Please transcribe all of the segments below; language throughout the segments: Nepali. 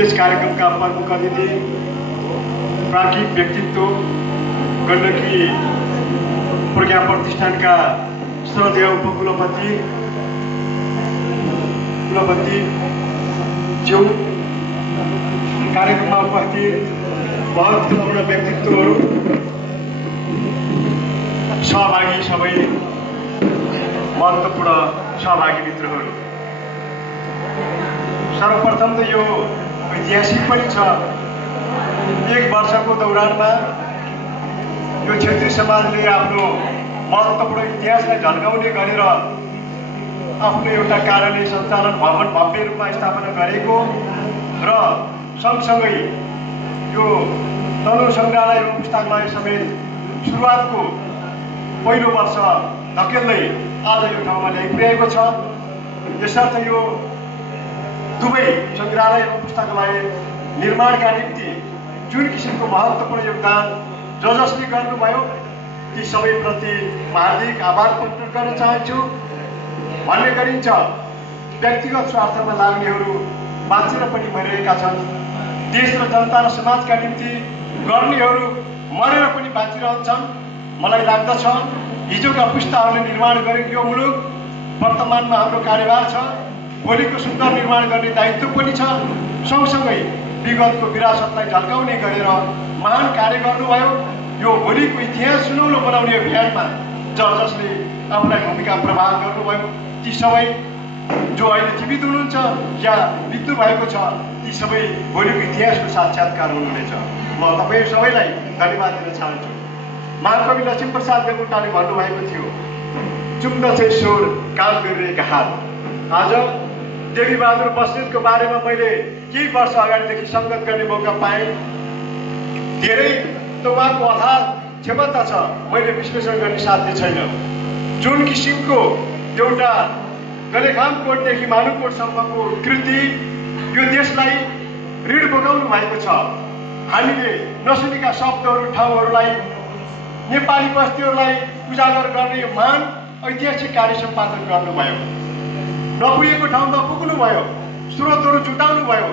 यस कार्यक्रमका प्रमुख अतिथि प्राज्ञिक व्यक्तित्व गण्डकी प्रज्ञा प्रतिष्ठानका श्रद्धेय उपकुलपति ज्यू, कार्यक्रममा उपस्थित महत्त्वपूर्ण व्यक्तित्वहरू, सहभागी सबै महत्त्वपूर्ण सहभागी मित्रहरू, सर्वप्रथम त यो ऐतिहासिक पनि छ। 1 वर्षको दौरानमा यो क्षेत्रीय समाजले आफ्नो महत्त्वपूर्ण इतिहासलाई झल्काउने गरेर आफ्नो एउटा कार्यालय सञ्चालन भवन भव्य रूपमा स्थापना गरेको र सँगसँगै यो तनहुँ सङ्ग्रहालय र पुस्तकालय समेत सुरुवातको पहिलो वर्ष धकेल्दै आज यो ठाउँमा ल्याइपुर्याएको छ। यसर्थ यो दुवै सङ्ग्रहालय र पुस्तकालय निर्माणका निम्ति जुन किसिमको महत्त्वपूर्ण योगदान जसले गर्नुभयो ती सबैप्रति हार्दिक आभार प्रकट गर्न चाहन्छु। भन्ने गरिन्छ व्यक्तिगत स्वार्थमा लाग्नेहरू बाँचेर पनि मरिरहेका छन्, देश र जनता र समाजका निम्ति गर्नेहरू मरेर पनि बाँचिरहन्छन्। मलाई लाग्दछ हिजोका पुस्ताहरूले निर्माण गरेको यो मुलुक वर्तमानमा हाम्रो कार्यभार छ, भोलिको सुन्दर निर्माण गर्ने दायित्व पनि छ। सँगसँगै विगतको विरासतलाई झल्काउने गरेर महान कार्य गर्नुभयो। यो भोलिको इतिहास सुनौलो बनाउने अभियानमा जसले आफूलाई भूमिका प्रवाह गर्नुभयो ती सबै जो अहिले जीवित हुनुहुन्छ या मृत्यु भएको छ ती सबै भोलिको इतिहासको साक्षात्कार हुनुहुनेछ। म तपाईँ सबैलाई धन्यवाद दिन चाहन्छु। महाकवि लक्ष्मीप्रसाद देवकोटाले भन्नुभएको थियो, चुम्दछ ईश्वर काम गरिरहेका हात। आज देवीबहादुर बस्नेतको बारेमा मैले केही वर्ष अगाडिदेखि सङ्गत गर्ने मौका पाएँ। धेरै त उहाँको अथाह क्षमता छ, मैले विश्लेषण गर्ने साध्य छैन। जुन किसिमको एउटा गलेखामकोटदेखि मानुकोटसम्मको कृति यो देशलाई ऋण बोकाउनु भएको छ। हामीले नसुनेका शब्दहरू ठाउँहरूलाई नेपाली बस्तीहरूलाई उजागर गर्ने महान ऐतिहासिक कार्य सम्पादन गर्नुभयो। नपुगेको ठाउँमा पुग्नुभयो, स्रोतहरू जुटाउनु भयो,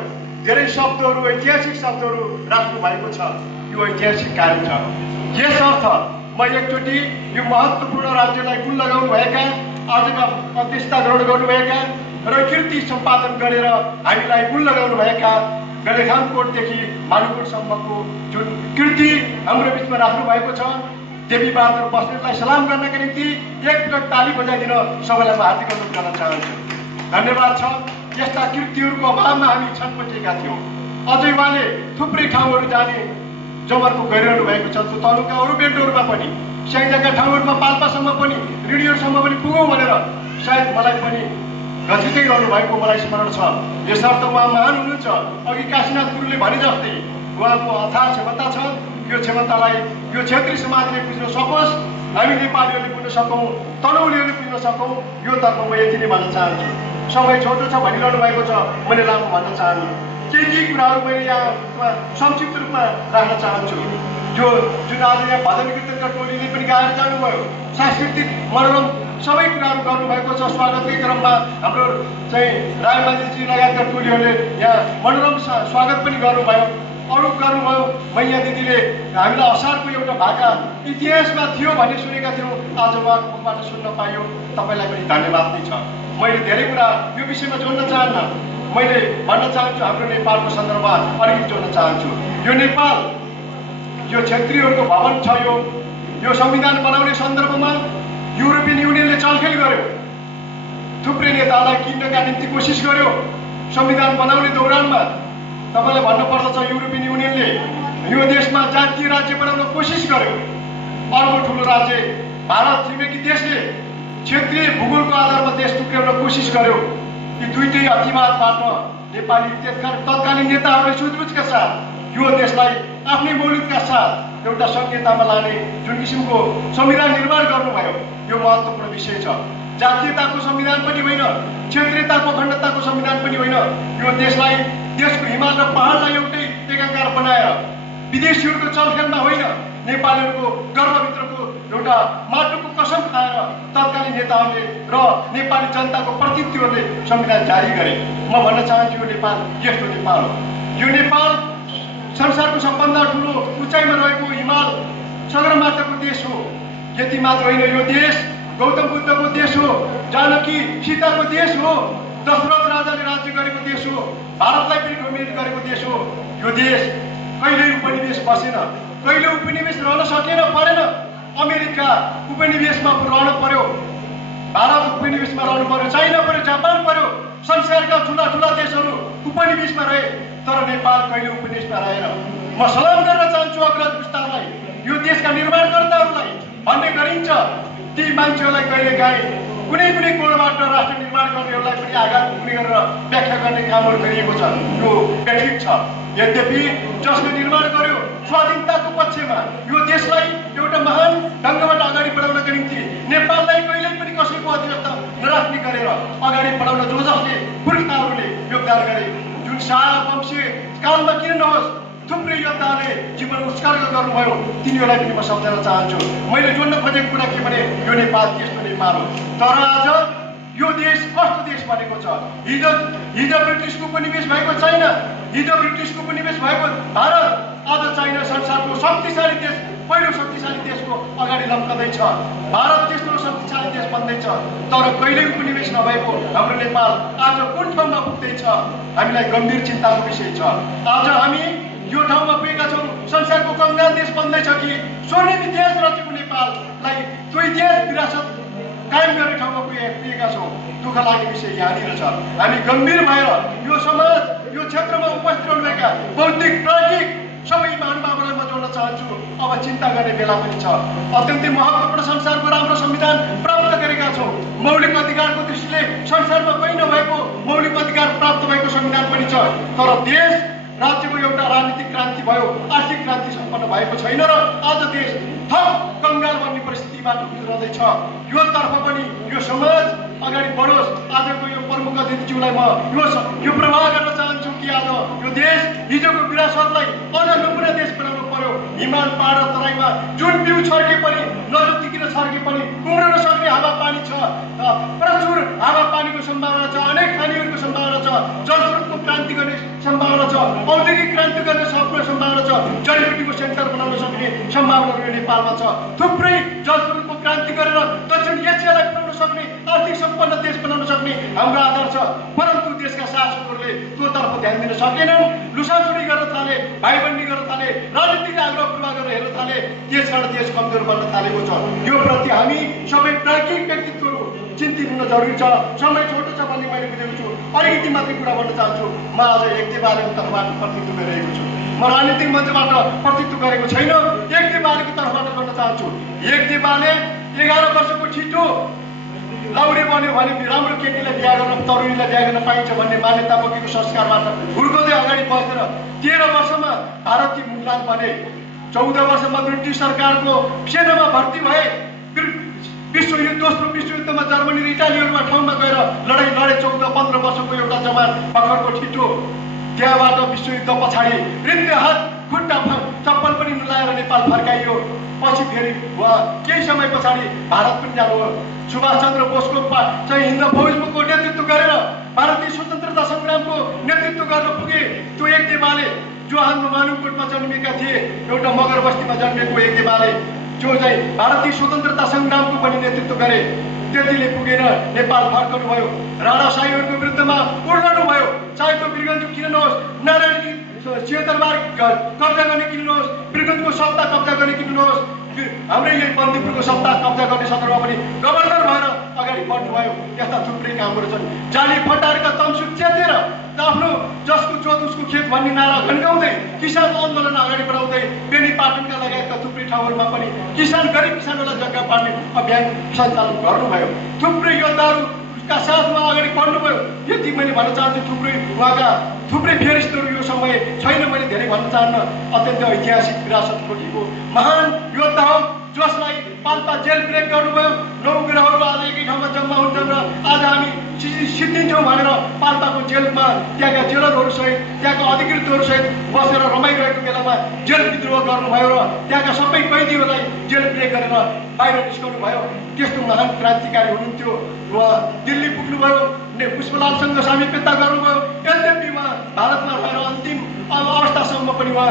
धेरै शब्दहरू ऐतिहासिक शब्दहरू राख्नु भएको छ। यो ऐतिहासिक कार्य छ। यसर्थ म एकचोटि यो महत्त्वपूर्ण राज्यलाई गुण लगाउनु भएका, आजका अध्यक्षता ग्रहण गर्नुभएका र कृति सम्पादन गरेर हामीलाई गुण लगाउनु भएका गलेखामकोटदेखि मानुकोटसम्मको जुन कृति हाम्रो बिचमा राख्नु भएको छ, देवीबहादुर बस्नेतलाई सलाम गर्नका निम्ति एकपटक ताली बजाइदिन सबैलाई म हार्दिक अनुरोध गर्न चाहन्छु। धन्यवाद छ। यस्ता कृतिहरूको अभावमा हामी छटपटिएका थियौँ। अझै उहाँले थुप्रै ठाउँहरू जाने जमर्को गरिरहनु भएको छ। तलुका अरू बेल्टोहरूमा पनि, स्याङ्जाका ठाउँहरूमा, पाल्पासम्म पनि, रिडियोसम्म पनि पुगौँ भनेर सायद मलाई पनि घचिँदै रहनु भएको मलाई स्मरण छ। यसर्थ उहाँ महान हुनुहुन्छ। अघि काशीनाथ गुरुले भने जस्तै उहाँको अथाह क्षमता छ। यो क्षमतालाई यो क्षेत्रीय समाजले बुझ्न सकोस्, हामी नेपालीहरूले बुझ्न सकौँ, तनहुँलीहरूले बुझ्न सकौँ, यो तर्फ म यति नै भन्न चाहन्छु। समय छोटो छ भनिरहनु भएको छ, मैले लामो भन्न चाहन्छु। केही कुराहरू मैले यहाँ संक्षिप्त रूपमा राख्न चाहन्छु। जुन आज यहाँ भजन कीर्तनका टोलीले पनि गाएर जानुभयो, सांस्कृतिक मनोरम सबै कुराहरू गर्नुभएको छ। स्वागतकै क्रममा हाम्रो चाहिँ रायमाझीजी लगायतका टोलीहरूले यहाँ मनोरम स्वागत पनि गर्नुभयो, अरू गर्नुभयो। मैया दिदीले हामीलाई असारको एउटा भाका इतिहासमा थियो भन्ने सुनेका थियौँ, आज उहाँको मुखबाट सुन्न पाइयो। तपाईँलाई पनि धन्यवाद नै छ। मैले धेरै कुरा यो विषयमा जोड्न चाहन्न, मैले भन्न चाहन्छु हाम्रो नेपालको सन्दर्भमा अलिकति जोड्न चाहन्छु। यो नेपाल यो क्षेत्रीयहरूको भवन छ। यो संविधान बनाउने सन्दर्भमा युरोपियन युनियनले चलखेल गर्यो, थुप्रै नेतालाई किन्नका निम्ति कोसिस गर्यो। संविधान बनाउने दौरानमा तपाईँलाई भन्नुपर्दछ युरोपियन युनियनले यो देशमा जातीय राज्य बनाउन कोसिस गर्यो। अर्को ठुलो राज्य भारत छिमेकी देशले क्षेत्रीय भूगोलको आधारमा देश टुक्र्याउन कोसिस गर्यो। यी दुईटै अतिवादबाट नेपाली तत्कालीन नेताहरूले सुझबुझका साथ यो देशलाई आफ्नै मौलिकका साथ एउटा संहितामा लाने जुन किसिमको संविधान निर्माण गर्नुभयो यो महत्त्वपूर्ण विषय छ। जातीयताको संविधान पनि होइन, क्षेत्रीयताको अखण्डताको संविधान पनि होइन। यो देशलाई, देशको हिमाल र पहाडलाई एउटै एकाकार बनाएर विदेशीहरूको चलखेलमा होइन, नेपालीहरूको गर्भभित्रको एउटा माटोको कसम खाएर तत्कालीन नेताहरूले र नेपाली जनताको प्रतिनिधिहरूले संविधान जारी गरे। म भन्न चाहन्छु यो नेपाल यस्तो नेपाल हो। यो नेपाल संसारको सबभन्दा ठुलो उचाइमा रहेको हिमाल सगरमाथाको देश हो। यति मात्र होइन, यो देश गौतम बुद्धको देश हो, जानकी सीताको देश हो, दशरथ राजाले राज्य गरेको देश हो, भारतलाई पनि डोमिनेट गरेको देश हो। यो देश कहिल्यै उपनिवेश बसेन, कहिले उपनिवेश रहन सकेन, परेन। अमेरिका उपनिवेशमा रहन पर्यो, भारत उपनिवेशमा रहनु पर्यो, चाइना पर्यो, जापान पर्यो, संसारका ठुला ठुला देशहरू उपनिवेशमा रहे, तर नेपाल कहिले उपनिवेशमा रहेन। म सलाम गर्न चाहन्छु अग्रज विस्तारलाई, यो देशका निर्माणकर्ताहरूलाई। भन्ने गरिन्छ ती मान्छेहरूलाई कहिलेकाहीँ कुनै कुनै कोणबाट राष्ट्र निर्माण गर्नेहरूलाई पनि आघात पुग्ने गरेर व्याख्या गर्ने कामहरू गरिएको छ। यो ठिक छ, यद्यपि जसले निर्माण गर्यो स्वाधीनताको पक्षमा यो देशलाई एउटा महान ढङ्गबाट अगाडि बढाउनका निम्ति नेपाललाई कहिल्यै पनि कसैको अधीनस्थ नराख्ने गरेर अगाडि बढाउन जो जसले पुर्खाहरूले योगदान गरे, जुन शाह वंशीय कालमा किन नहोस् थुप्रै योद्धाले जीवन उत्सर्ग गर्नुभयो, तिनीहरूलाई पनि म सम्झाउन चाहन्छु। मैले जोड्न खोजेको कुरा के भने यो नेपाल त्यस्तो नेपाल हो। तर आज यो देश कस्तो देश बनेको छ? हिजो ब्रिटिसको उपनिवेश भएको चाइना, हिजो ब्रिटिसको उपनिवेश भएको भारत, आज चाइना संसारको शक्तिशाली देश, पहिलो शक्तिशाली देशको अगाडि लम्कँदैछ। भारत तेस्रो शक्तिशाली देश बन्दैछ। तर कहिल्यै उपनिवेश नभएको हाम्रो नेपाल आज कुन ठाउँमा पुग्दैछ? हामीलाई गम्भीर चिन्ताको विषय छ। आज हामी यो ठाउँमा पुगेका छौँ, संसारको कङ्गाल देश बन्दैछ कि स्वर्णिम इतिहास रचेको नेपाललाई त्यो इतिहास विरासत कायम गर्ने ठाउँमा पुगेका छौँ। दुःख लाग्ने विषय यहाँनिर छ। हामी गम्भीर भएर यो समाज, यो क्षेत्रमा उपस्थित रहनुभएका बौद्धिक प्राज्ञिक सबै महानुभावहरूलाई म जोड्न चाहन्छु। अब चिन्ता गर्ने बेला पनि छ। अत्यन्तै महत्त्वपूर्ण संसारको राम्रो संविधान प्राप्त गरेका छौँ। मौलिक अधिकारको दृष्टिले संसारमा कहीँ नभएको मौलिक अधिकार प्राप्त भएको संविधान पनि छ। तर देश राज्यको एउटा राजनीतिक क्रान्ति भयो, आर्थिक क्रान्ति सम्पन्न भएको छैन र आज देश थप कङ्गाल बन्ने परिस्थितिबाट गुज्रदैछ। यो तर्फ पनि यो समाज अगाडि बढोस्। आजको यो प्रमुख अतिथिज्यूलाई म यो प्रवाह गर्न चाहन्छु कि आज यो देश हिजोको विरासतलाई अझ नमुना देश बनाउनु पर्यो। हिमाल पहाड तराईमा जुन बिउ छर्के पनि, नजतिकिन छर्के पनि उम्रन सक्ने हावापानी छ, प्रचुर हावापानीको सम्भावना छ, अनेक खानीहरूको सम्भावना छ, जलस्रोतको क्रान्ति गर्ने सम्भावना छ, औद्योगिक क्रान्ति गर्ने सक्ने सम्भावना छ, जडीबुटीको सेन्टर बनाउन सक्ने सम्भावनाहरू यो नेपालमा छ। थुप्रै जलस्रोतको क्रान्ति गरेर दक्षिण एसियालाई बनाउन सक्ने, आर्थिक सम्पन्न देश बनाउन सक्ने हाम्रो आधार छ। परन्तु देशका शासकहरूले त्योतर्फ ध्यान दिन सकेनन्। लुसाचुरी गर्न थाले, भाइबन्दी गर्न थाले, राजनीतिक आग्रह पूर्वा गरेर हेर्न थाले। त्यसकारण देश कमजोर बन्न थालेको छ। यो प्रति हामी सबै प्राज्ञिक व्यक्तित्वहरू चिन्तित हुन जरुरी छ। समय छोटो छ भन्ने मैले बुझेको छु। अलिकति मात्रै कुरा भन्न चाहन्छु। म आज एकदेवालेको तर्फबाट प्रतिनिधित्व गरिरहेको छु। म राजनीतिक मञ्चबाट प्रतिनिधित्व गरेको छैन, एकदेवालेको तर्फबाट गर्न चाहन्छु। एकदेवाले 11 वर्षको छिटो लाउरे बन्यो भने राम्रो केटीलाई बिहा गर्न, तरुणीलाई बिहा गर्न पाइन्छ भन्ने मान्यता बोकेको संस्कारबाट हुर्काउँदै अगाडि बढेर 13 वर्षमा भारतीय मुगलान बने। 14 वर्षमा ब्रिटिस सरकारको सेनामा भर्ती भए। विश्वयुद्ध, दोस्रो विश्वयुद्धमा जर्मनी र इटालीहरूमा ठाउँमा गएर लडाइँ लडे। 14-15 वर्षको एउटा जवान भर्खरको छिटो त्यहाँबाट विश्वयुद्ध पछाडि रित्ते हात खुट्टा चप्पल पनि नलाएर नेपाल फर्काइयो। पछि फेरि केही समय पछाडि भारत पनि जानुभयो। सुभाष चन्द्र बोसको चाहिँ हिन्द फौजको नेतृत्व गरेर भारतीय स्वतन्त्रता सङ्ग्रामको नेतृत्व गर्न पुगे। त्यो एकदेवाले जो हाम्रो मानुकोटमा जन्मेका थिए, एउटा मगर बस्तीमा जन्मेको एकदेवाले जो चाहिँ भारतीय स्वतन्त्रता सङ्ग्रामको पनि नेतृत्व गरे। त्यतिले पुगेर नेपाल फर्कनुभयो। राणाशाहीहरूको विरुद्धमा उर्लनु भयो। चाहे त्यो वीरगञ्ज किन नहोस्, नारायणी सिंहदरबार कब्जा गर्ने किन नहोस्, वीरगञ्जको सत्ता कब्जा गर्ने किन नहोस्, हाम्रै यही बन्दीपुरको सत्ता कब्जा गर्ने सन्दर्भमा पनि गभर्नर भएर अगाडि बढ्नुभयो। यस्ता थुप्रै कामहरू छन्। जाली फटारेका तमसुक च्यातेर आफ्नो जसको जोत उसको खेत भन्ने नारा घन्काउँदै किसान आन्दोलन अगाडि बढाउँदै बेनी पाटनका लगायतका थुप्रै ठाउँहरूमा पनि गरिब किसानहरूलाई जग्गा पार्ने अभियान सञ्चालन गर्नुभयो। थुप्रै योद्धाहरूका साथमा अगाडि बढ्नुभयो। यति मैले भन्न चाहन्छु। उहाँका थुप्रै फेरिस्टहरू यो समय छैन, मैले धेरै भन्न चाहन्न। अत्यन्त ऐतिहासिक विरासत बोकेको महान योद्धा हो, जसलाई पाल्पा जेल ब्रेक गर्नुभयो। 9 गिरोहहरू आज एकै ठाउँमा जम्मा हुन्छन् र आज हामी सिद्धिन्छौँ भनेर पाल्पाको जेलमा त्यहाँका जेलरहरूसहित, त्यहाँका अधिकृतहरूसहित बसेर रमाइरहेको बेलामा जेल विद्रोह गर्नुभयो र त्यहाँका सबै कैदीहरूलाई जेल ब्रेक गरेर बाहिर निस्कनु भयो। त्यस्तो महान क्रान्तिकारी हुनुहुन्थ्यो। उहाँ दिल्ली पुग्नुभयो, पुष्पलालसँग सामिप्यता गर्नुभयो। यद्यपि उहाँ भारतमा रहेर 2002 मा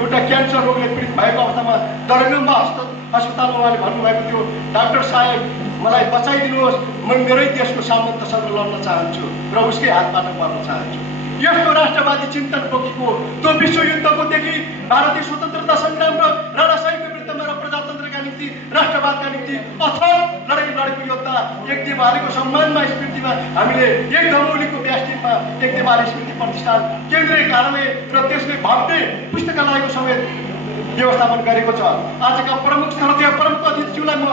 एउटा क्यान्सर रोगले पीडित भएको अवस्थामा दरगाह अस्पतालमा उहाँले भन्नुभएको थियो, डाक्टर साहेब मलाई बचाइदिनुहोस्, म मेरै देशको सामन्तसँग लड्न चाहन्छु र उसकै हातबाट मर्न चाहन्छु। यस्तो राष्ट्रवादी चिन्तन बोकेको त्यो विश्वयुद्धकोदेखि भारतीय स्वतन्त्रता सङ्ग्राम र राणाशाहीको विरुद्धमा र प्रजातन्त्रका निम्ति राष्ट्रवादका निम्ति अथक लडाइँ लडेको योद्धा एकदेवालीको सम्मानमा स्मृतिमा हामीले एक दमौलीको व्यासपीठमा एकदेवाली स्मृति प्रतिष्ठान केन्द्रीय कार्यालय र त्यसले भव्य पुस्तकालयको समेत व्यवस्थापन गरेको छ। आजका प्रमुख स्थलतीय प्रमुख अतिथिज्यूलाई म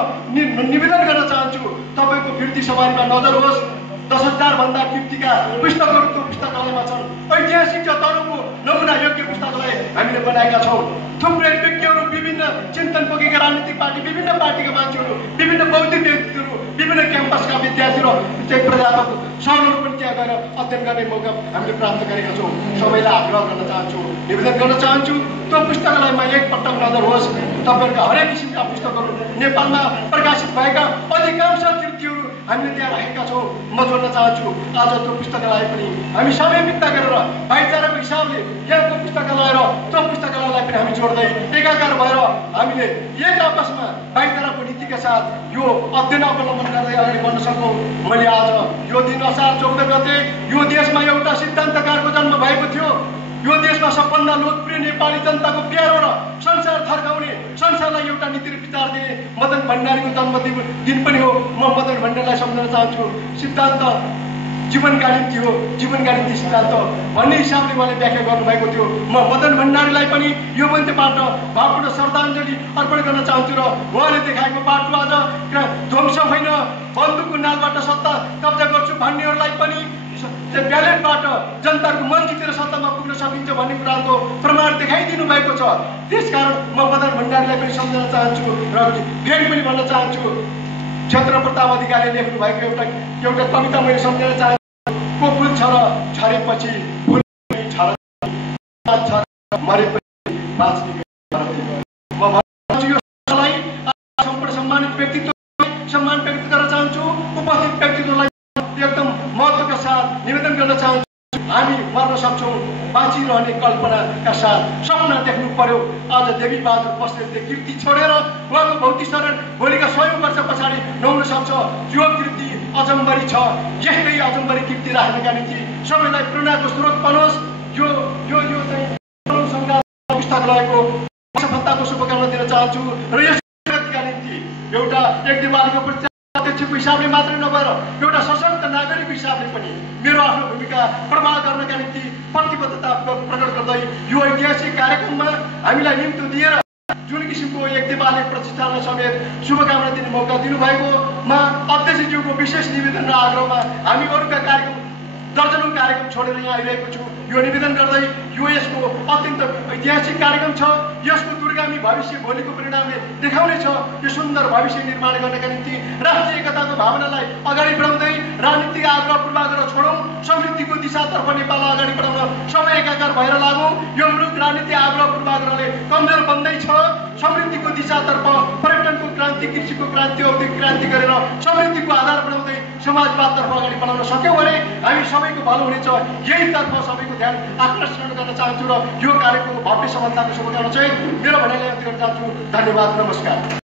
निवेदन गर्न चाहन्छु, तपाईँको फिर्ती सवारीमा नजर होस्। 10,000 भन्दा कीर्तिका पुस्तकहरू त्यो पुस्तकालयमा छन्। ऐतिहासिक तरुको नमुना योग्य पुस्तकालय हामीले बनाएका छौँ। थुप्रै व्यक्तिहरू, विभिन्न चिन्तन बोकेका राजनीतिक पार्टी, विभिन्न पार्टीका मान्छेहरू, विभिन्न बौद्धिक व्यक्तिहरू, विभिन्न क्याम्पसका विद्यार्थी र प्राध्यापक सरहरू पनि त्यहाँ गएर अध्ययन गर्ने मौका हामीले प्राप्त गरेका छौँ। सबैलाई आग्रह गर्न चाहन्छु, निवेदन गर्न चाहन्छु, त्यो पुस्तकालयमा एकपटक नजर होस्। तपाईँहरूका हरेक किसिमका पुस्तकहरू, नेपालमा प्रकाशित भएका अधिकांश कृतिहरू हामीले त्यहाँ राखेका छौँ। म जोड्न चाहन्छु, आज त्यो पुस्तकालय पनि हामी सबै बित्ता गरेर भाइचाराको हिसाबले यहाँको पुस्तकालय र त्यो पुस्तकालयलाई पनि हामी जोड्दै एकाकार भएर हामीले एक आपसमा भाइचाराको नीतिका साथ यो अध्ययन अवलम्बन गर्दै अगाडि बढ्न सकौँ। मैले आज यो दिन असार 14 गते यो देशमा एउटा सिद्धान्तकारको जन्म भएको थियो। यो देशमा सबभन्दा लोकप्रिय नेपाली जनताको प्यारो र संसार थर्काउने, संसारलाई एउटा नीति र विचार दिने मदन भण्डारीको जन्मदिन पनि हो। म मदन भण्डारीलाई सम्झाउन चाहन्छु, सिद्धान्त जीवनका निम्ति हो, जीवनका निम्ति सिद्धान्त भन्ने हिसाबले उहाँले व्याख्या गर्नुभएको थियो। म मदन भण्डारीलाई पनि यो मन्दिरबाट भावपूर्ण श्रद्धाञ्जली अर्पण गर्न चाहन्छु र उहाँले देखाएको बाटो आज ध्वंस होइन, बन्दुकको नालबाट सत्ता कब्जा गर्छु भन्नेहरूलाई पनि ब्यालेटबाट जनताको मन जितेर सत्तामा पुग्न सकिन्छ भन्ने कुराको प्रमाण देखाइदिनु भएको छ। त्यसकारण म मदन भण्डारीलाई पनि सम्झाउन चाहन्छु र फेरि पनि भन्न चाहन्छु, क्षेत्र प्रताप अधिकारीले लेख्नु भएको एउटा कविता मैले सम्झाउन चाहन्छु। को फुल छ र झरेपछि फुल मरेपछि बाँच्ने। म भन्न चाहन्छु यो सभालाई सम्पूर्ण सम्मानित व्यक्तित्वलाई सम्मान व्यक्त गर्न चाहन्छु। उपस्थित व्यक्तित्वलाई एकदम महत्त्वका साथ निवेदन गर्न चाहन्छु, हामी मर्न सक्छौँ, बाँचिरहने कल्पनाका साथ सपना देख्नु पर्यो। आज देवी बहादुर बस्नेतले कृति छोडेर उहाँको भौतिक शरण भोलिका 100 वर्ष पछाडि नहुन सक्छ। यो कृति अजम्बरी छ। यस्तै अजम्बरी कृति राख्नका निम्ति सबैलाई प्रेरणाको स्रोत बनोस्। यो यो यो चाहिँ सङ्घ पुस्तकालयको सफलताको शुभकामना दिन चाहन्छु र यस कृतिका निम्ति एउटा एकदेवालीको अध्यक्षको हिसाबले मात्रै नभएर एउटा सशक्त नागरिकको हिसाबले पनि मेरो आफ्नो भूमिका प्रवाह गर्नका निम्ति प्रतिबद्धता प्रकट गर्दै यो ऐतिहासिक कार्यक्रममा हामीलाई निम्तो दिएर जुन किसिमको एकदेवाली प्रतिष्ठानलाई समेत शुभकामना दिने मौका दिनुभएकोमा अध्यक्षज्यूको विशेष निवेदन र आग्रहमा हामी अरूका कार्यक्रम दर्जनौं कार्यक्रम छोडेर यहाँ आइरहेको छु। यो निवेदन गर्दै यो यसको अत्यन्त ऐतिहासिक कार्यक्रम छ। यसको दूरगामी भविष्य भोलिको परिणामले देखाउनेछ। यो सुन्दर भविष्य निर्माण गर्नका निम्ति राष्ट्रिय एकताको भावनालाई अगाडि बढाउँदै राजनीतिक आग्रह पूर्वाग्रह छोडौँ, समृद्धिको दिशातर्फ नेपाललाई अगाडि बढाउन सबै एकाकार भएर लागौँ। यो मुलुक राजनीतिक आग्रह पूर्वाग्रहले कमजोर बन्दैछ। समृद्धिको दिशातर्फ पर्यटनको क्रान्ति, कृषिको क्रान्ति, औद्योगिक क्रान्ति गरेर समृद्धिको आधार बनाउँदै समाजवादतर्फ अगाडि बढाउन सक्यौँ भने हामी सबैको भलो हुनेछ। यहीतर्फ सबैको ध्यान आकर्षण गर्न चाहन्छु र यो कार्यक्रमको भव्य सफलताको शुभकामना चाहिँ मेरो भनाइलाई अन्त्य गर्न चाहन्छु। धन्यवाद, नमस्कार।